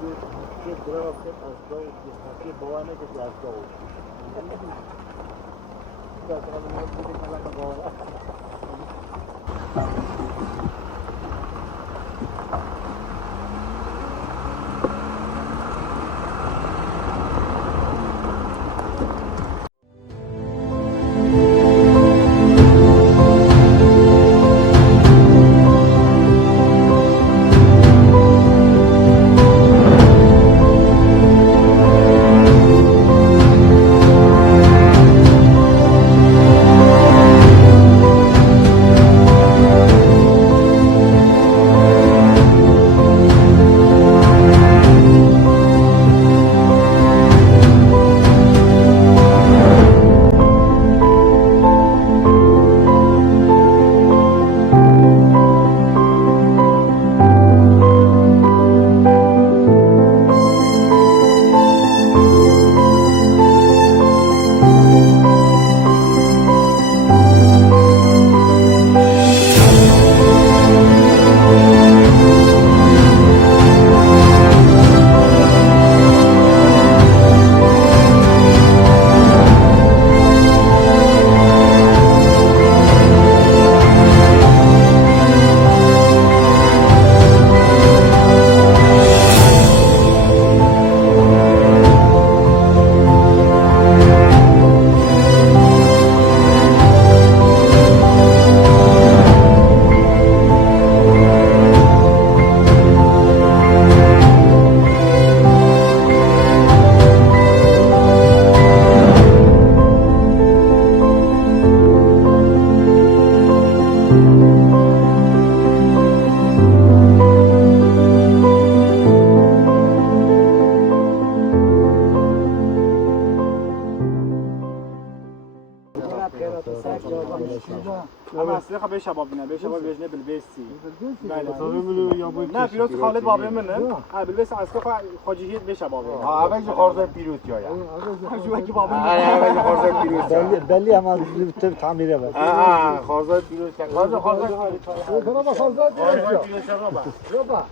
که برای وقت از دو که باور نکردی از دو در حال ما بودیم کلام باور اما اصلی خب شباب بینه به شباب بجنه بلبسی نه پیروز خالد بابه منه بلبس اصلی خاجیهیت به شبابه اول جو خارزه پیروز یا جو کی بابه اول جو خارزه پیروز دلی هم تعمیره بود خارزه پیروز خارزه پیروز ربا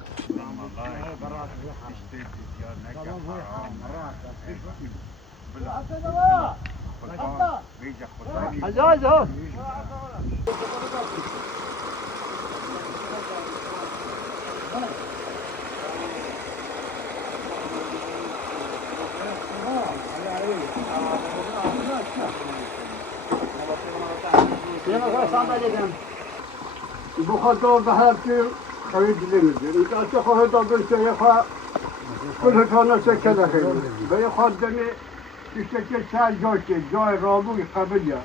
بخاطر ذهبت خريج لمدة انت اتخذ دبل سيخا كل كان سكده خير بيخدمي تشتكي سال جوتي جاي رابو قبليا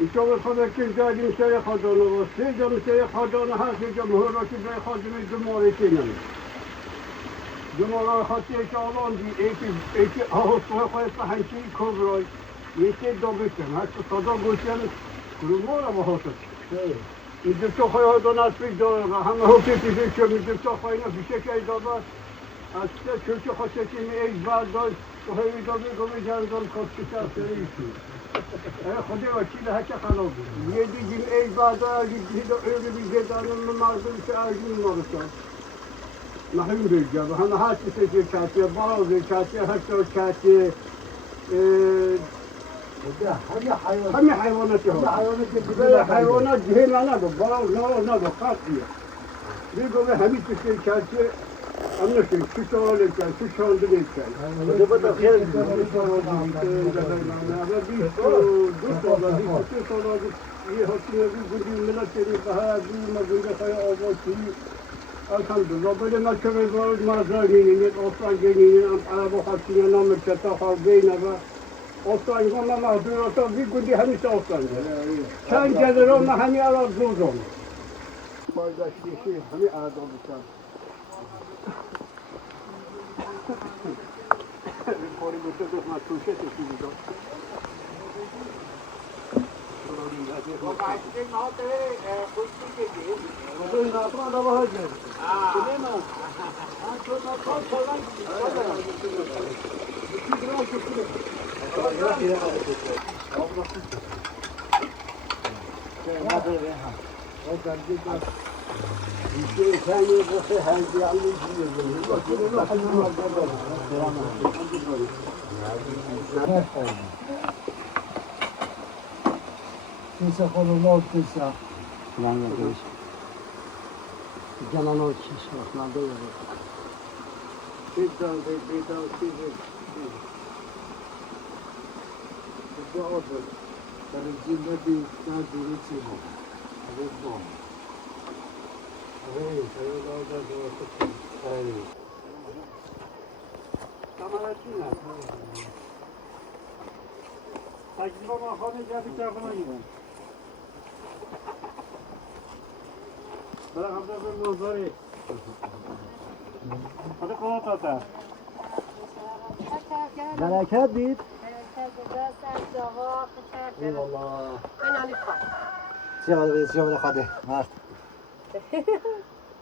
يسوي خذ كل جاي مسيا خدونه وسيجا مسيا خدونه هاسي جمهور وسيجا خدمي جمهوري كينن جمهور خاطر شالون دي ايتي هو خوي صحنشي كبروي يتي دوبتن حتى صدا قوتن كلمورا بهوتن میگم تو خواهی دانست پیش داره همه حکم پیشش که میگم تو خواهی نه پیشه که ایدابه از چه خواسته که می ایش بعد داشت تو خواهی ایدابه گمه جردان خواسته که از سریشی خودی وکیل هکه خراب بود یه دیگیم ایش بعد داشت دیگه öyle bir cedanın mağazını ki ağacını maruşan mahrum bölge همه هرچی سکر کاتیه باز کاتیه هشت کاتیه همه حیواناتی ها حیوانات جهه نگو باز نگو خاصیه بگو به همین چیزی کسی anlaşılır. Şu sağlarken, şu sağlarken. Acaba da خیر Elhamdülillah böyle nakıvez var, mazhar gelinin, Osman gelinin, araba hakkında namır çata kavgayla var. Osman yoluna mahdur olsa bir günde hemisi Osman. Sen gelir ona hani arar zor olur. Paydaşlı şey, hani arada olursa. Kori götürdük, Tuşe seçildi. Bir sen yoksa her bir yanlış yiyorsun. Kimse kolunu otursa. Falan yapıyoruz. Canan o kişi falan da yok. Bir tane. Bu odur. Benim cimri bir tane duru çiğne. Evet bu. Evet, evet orada doğru. Evet. Tamam etsinler. Takip baba hanı geldik tarafına gidin. Bırak hamza ben nazarı. Hadi kanat ata. Bereket değil. Eyvallah. Siyah ve siyah ve hadi. Mert.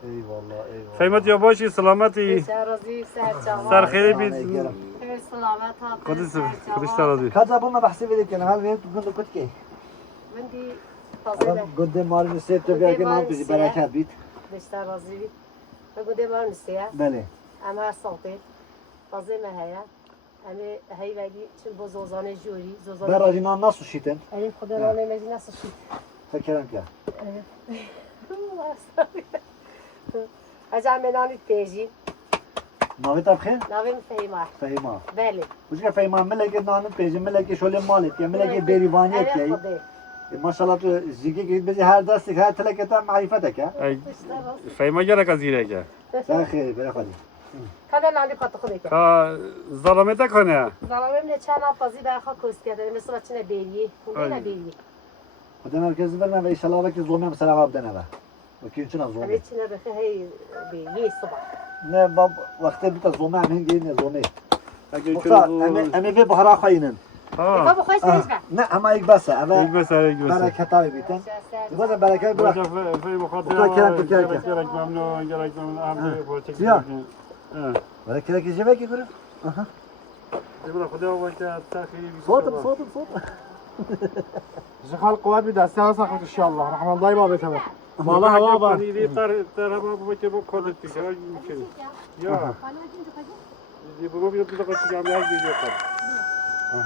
Eyvallah eyvallah. Fehmet ya başı selameti. Sar khiri bit. Kudüs razı. Kaza bulma bahsi verdik yani. Hal verin tukun tukut ki. Adam gudde malum seyit de bir erken al bizi bereket bit. Bele. اما صوتي تازه هيا اما هي ولی چون با زوزانه جوری Ben زوزانه racından nasıl şiten? الی خدا را نمیدی نسو شد Tekerem ki. اجا منانی تیجی Navet abkhe? نامم فهیمه Fehima. بله Uçka fehima meleke nanın peji meleke şöyle mal et ya meleke berivani et ya. خدا Maşallah tu zige git bizi her derslik her teleketen marifet ya. Fehma gerek az yireke. Sen xeyr bere hadi. کدام نانی پات خودی که Ka zalamete kane. زمانم نه چند آفازی به خا کوست کرده مثل بچه بیری Aynen. نه بیری Hadi merkezi verme ve inşallah belki zulmem selam abden eve. Bakayım için az zulmem. همه چی نبخه هی بیری صبح Ne bab vakti bir de zulmem hemen gelin ya zulmem. Peki Yoksa emi ve bahara kayının. Ha. بابا خوش نیست که Ne ama ilk basa İlk eve mesele ilk mesele. bereket abi biten. Bazen bereket bırak. Fehmi Mutlaka kerem, mutlaka kerem. Gerek memnun gerek memnun. Abi bu çek. Ziya. Evet. Bereket gece ki görür. Ibra خدا وقت تاخير. Soğudum. Zıhal kuvvet bir deste alsak inşallah. Rahman dayı babet hemen. Vallahi hava var. Ni tar hava bu bu kodet ki ya mümkün. Ya. Bu bu bir de kaçacağım ya gidiyor.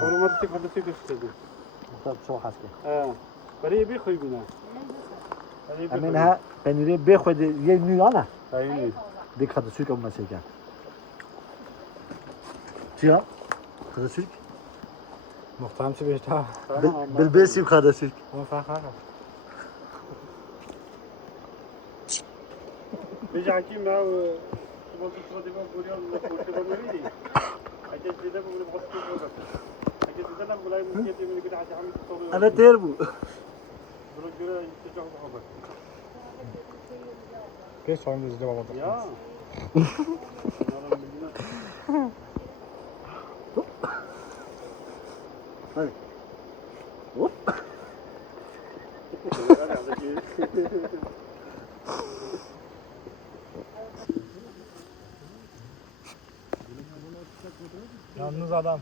Onu mu tek kadet istedi. Muhtar çok haske. Ha. Bari bir koy bina. Emin ha penire be khode ye nu ana. Aynen. Dik hadi sürk olma çeker. Ziya. Hadi sürk. Muhtaram çi beşta. Bilbel sürk hadi sürk. Ama fakar. Bejaki ma bu تصادف بوريان وكل بمريدي. أجل جدا بقول بحط كذا. أجل جدا أنا بقول ممكن من كده عشان عم تصور. Evet der bu. بقول كده يتجاه بحبك. Geç sonra izle baba. Ya. Hadi. Hop. Yalnız adam.